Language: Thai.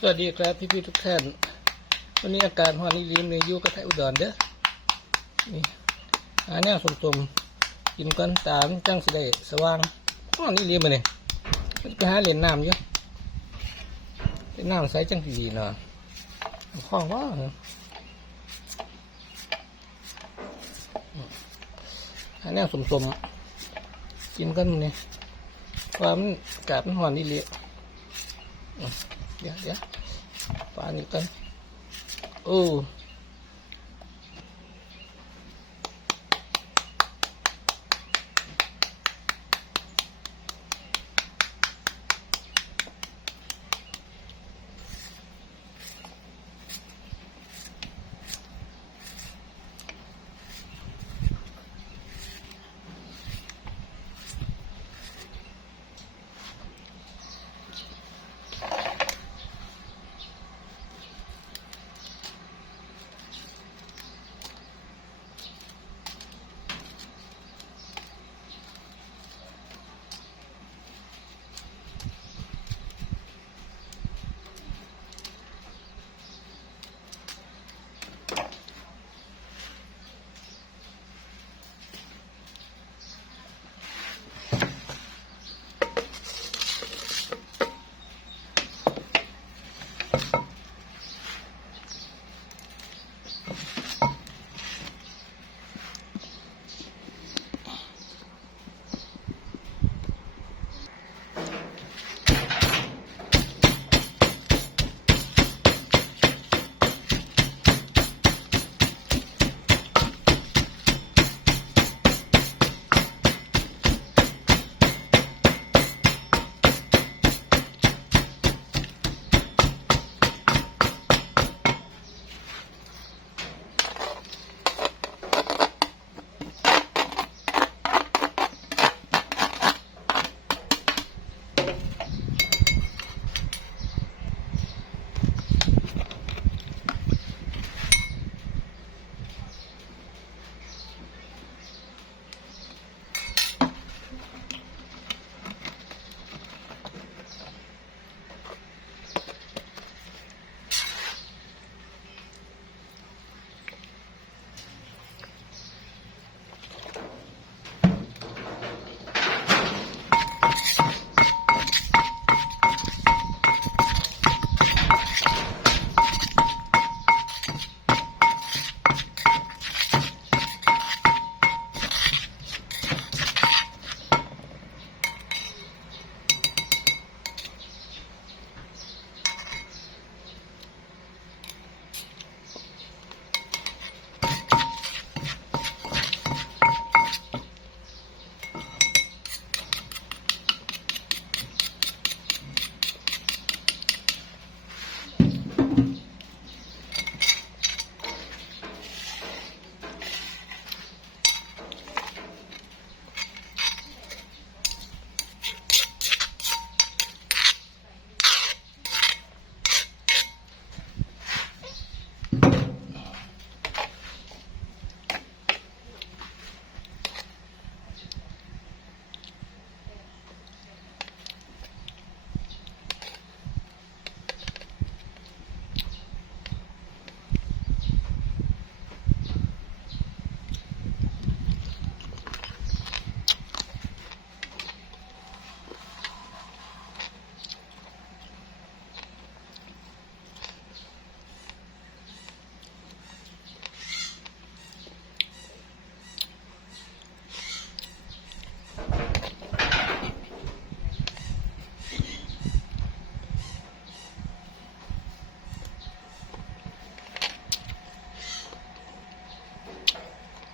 สวัสดีครับพี่พี่ๆทุกท่าน วันนี้อาการฮอนี่ลีมในยูกระทอุดรเด้อนี่หาแนวสมๆกินกันตามจังสิได้สว่างฮอนี่ลีมมาเนี่ยไปหาเล่นน้ำอยู่เล่นน้ำใสจังสิดีเนาะห้องว่าหรอหาแนวสมๆกินกันเนี่ยความอากาศมันฮอนนี่ลีเลา นี่กันโอ้